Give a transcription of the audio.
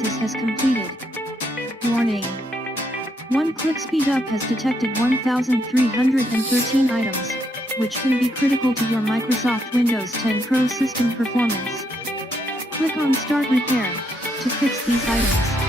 analysis has completed. Warning. One-click Speedup has detected 1,313 items, which can be critical to your Microsoft Windows 10 Pro system performance. Click on Start Repair to fix these items.